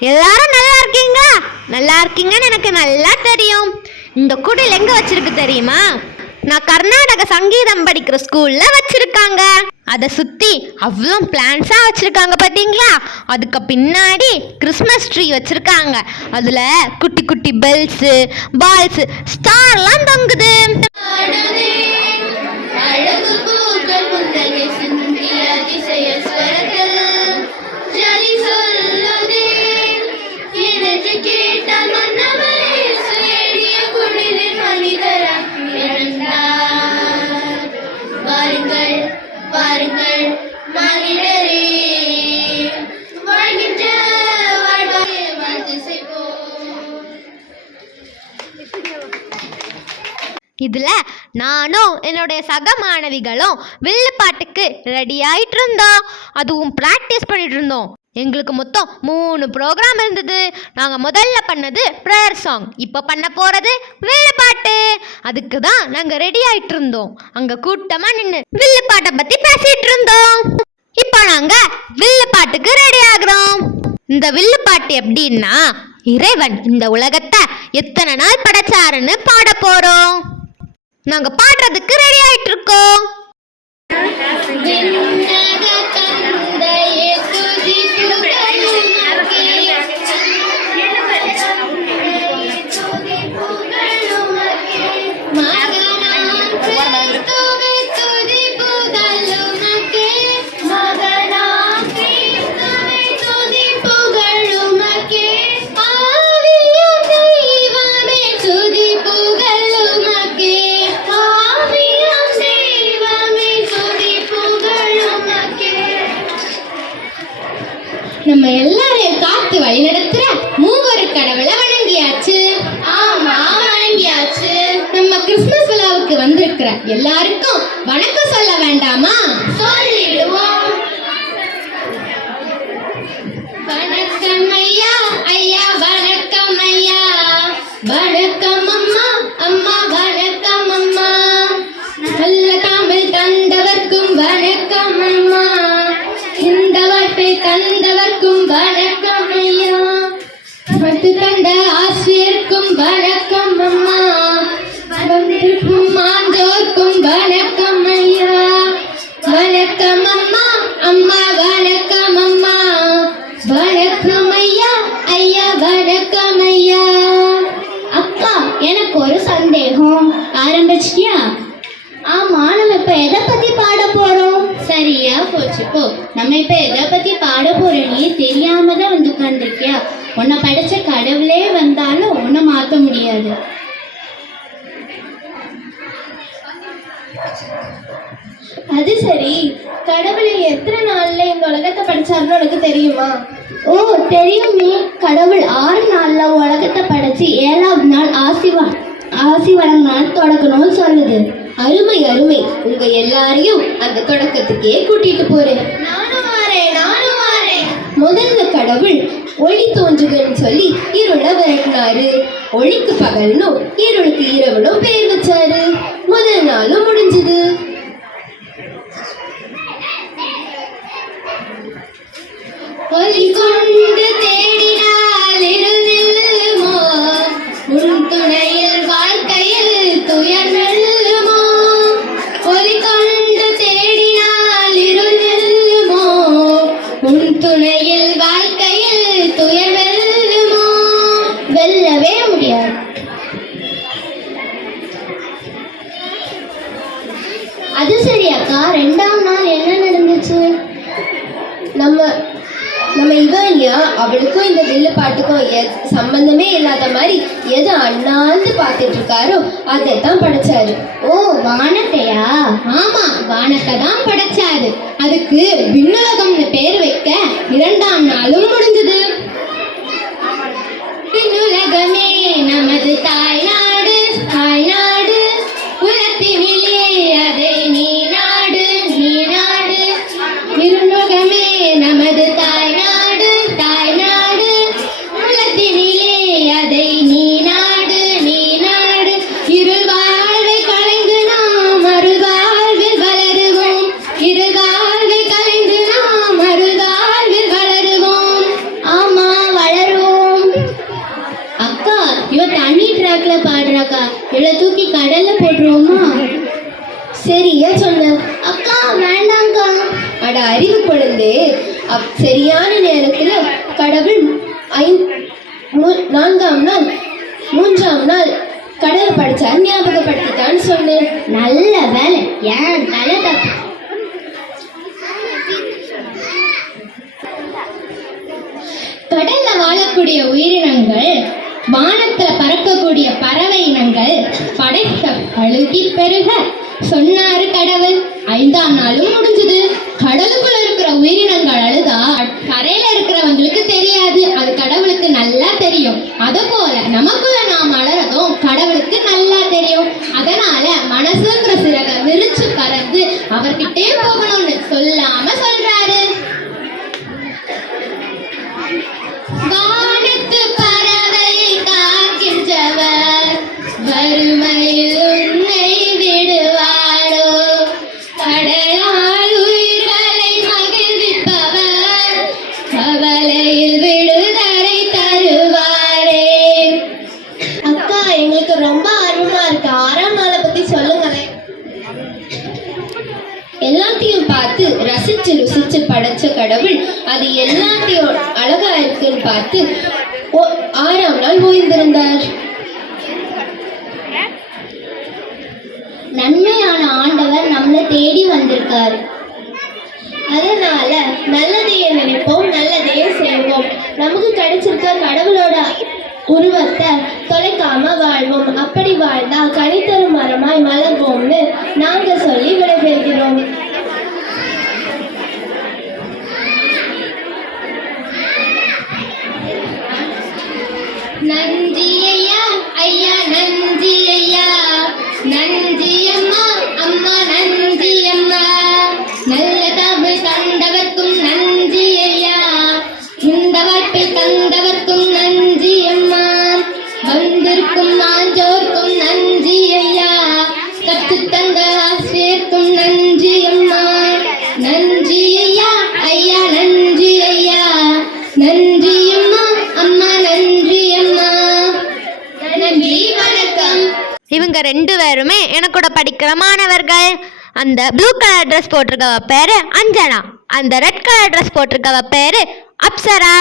எல்லாரும் நல்லா இருக்கீங்களா? நல்லா இருக்கீங்கன்னு எனக்கு நல்லா தெரியும். இந்த குடில் எங்க வச்சிருக்கு தெரியுமா? நான் கர்நாடக சங்கீதம் படிக்கிற ஸ்கூல்ல வச்சிருக்காங்க. அதை சுத்தி அவ்வளோ பிளான்ஸா வச்சிருக்காங்க பாத்தீங்களா? அதுக்கு பின்னாடி கிறிஸ்மஸ் ட்ரீ வச்சிருக்காங்க. அதுல குட்டி குட்டி பெல்ஸ் பால்ஸ் ஸ்டார்லாம் தொங்குது. இதுல நானும் என்னுடைய சக மாணவிகளும் வில்லுப்பாட்டுக்கு ரெடி ஆயிட்டு இருந்தோம் அதுவும் ப்ராக்டிஸ் பண்ணிட்டு இருந்தோம். எங்களுக்கு மொத்தம் மூணு ப்ரோக்ராம் இருந்தது. நாங்கள் முதல்ல பண்ணது ப்ரேயர் சாங் இப்போ பண்ண போகிறது வில்லுப்பாட்டு அதுக்கு தான் நாங்கள் ரெடி ஆயிட்டு இருந்தோம் அங்கே கூட்டமாக நின்று வில்லுப்பாட்டை பற்றி பேசிட்டு இருந்தோம். இப்போ நாங்கள் வில்லுப்பாட்டுக்கு ரெடி ஆகுறோம். இந்த வில்லுப்பாட்டு எப்படின்னா இறைவன் இந்த உலகத்தை எத்தனை நாள் படைச்சாருன்னு பாட போகிறோம் நாங்க பாடுறதுக்கு ரெடி ஆயிட்டு இருக்கோம் கிறிஸ்துமஸ் வந்திருக்கிற எல்லாருக்கும் வணக்கம் சொல்ல வேண்டாமா? சொல்லிடுவோம். வணக்கம் ஐயா ஐயா வணக்கம் ஐயா. வணக்கம் ஆரம்பிச்சிட்டியா ஆமா நம்ம இப்ப எதை பத்தி பாட போறோம்? சரியா போச்சு போ. நம்ம இப்ப எதை பத்தி பாட போறோம்னே தெரியாம தான் வந்து உட்கார்ந்துருக்கியா? உன்னை படைச்ச கடவுளே வந்தாலும் உன்னை மாத்த முடியாது. அது சரி. கடவுளை எத்தனை நாள்ல இந்த உலகத்தை படிச்சாருன்னு உனக்கு தெரியுமா? ஓ தெரியுமே. கடவுள் ஆறு நாள்ல உலகத்தை படைச்சு ஏழாவது நாள் ஆசிவா ஆசி வழங்கினால் தொடக்கணும்னு சொல்லுது. அருமை அருமை. உங்க எல்லாரையும் அந்த தொடக்கத்துக்கே கூட்டிட்டு போறேன். முதல்ல கடவுள் ஒளி தோன்றுகன்னு சொல்லி இருளை விரட்டினாரு ஒளிக்கு பகல்னும் இருளுக்கு இரவுனும் பேர் வச்சாரு. முதல் நாளும் முடிஞ்சது. அது சரி அக்கா. ரெண்டாம் நாள் என்ன நடந்துச்சு? நம்ம நம்ம இவன்யா அவளுக்கும் இந்த வில்லு பாட்டுக்கும் சம்பந்தமே இல்லாத மாதிரி எதை அண்ணாந்து பார்த்துட்டு இருக்காரோ அதை தான் படைச்சாரு. ஓ வானத்தையா? ஆமா வானத்தை தான் படைச்சாரு. அதுக்கு விண்ணுலகம்னு பேர் வைக்க இரண்டாம் நாளும் முடிஞ்சது. விண்ணுலகமே நமது தாய்நாடு சரியா சொன்ன. அக்கா வேண்டாங்க்கா அட அறிவு குழந்தை. அப் சரியான நேரத்துல கடவுள் ஐ மூ- நான்காம் நாள் மூன்றாம் நாள் கடலை படிச்சா ஞாபகப்படுத்திட்டான்னு சொன்னேன். நல்ல வேலை. ஏன் தலை தப்பு? கடல்ல வாழக்கூடிய உயிரினங்கள் வானத்துல பறக்கக்கூடிய பறவை இனங்கள் படைக்க பழுகி பெருக சொன்னாரு கடவுள். ஐந்தாம் நாளும் முடிஞ்சது. கடலுக்குள்ள இருக்கிற உயிரினங்கள் அழுதா கரையில இருக்கிறவங்களுக்கு தெரியாது. அது கடவுளுக்கு நல்லா தெரியும். அது போல நமக்குள்ள நாம் அழறதும் கடவுளுக்கு நல்லா தெரியும். அதனால மனசுங்கிற சிறக விரிச்சு பறந்து அவர்கிட்டே போகணும்னு சொல்ல எல்லாத்தையும் பார்த்து ரசிச்சு ருசிச்சு படைச்ச கடவுள். அது எல்லாத்தையும் அழகா இருக்குன்னு பார்த்து ஆறாம் நாள் ஓய்ந்திருந்தார். நன்மையான ஆண்டவர் நம்மளை தேடி வந்திருக்காரு. அதனால நல்லதையே நினைப்போம் நல்லதையே செய்வோம். நமக்கு கிடைச்சிருக்க கடவுளோட உருவத்தை தொலைக்காம வாழ்வோம். அப்படி வாழ்ந்தா கனித்தரும் மரமாய் மலர்வோம்னு நாங்க சொல்லி எனக்கூட மாணவர்கள் அந்த ப்ளூ கலர் ட்ரெஸ் போட்டிருக்கவ பேரு அஞ்சனா. அந்த ரெட் கலர் ட்ரெஸ் போட்டிருக்கவ பேரு அப்சரா.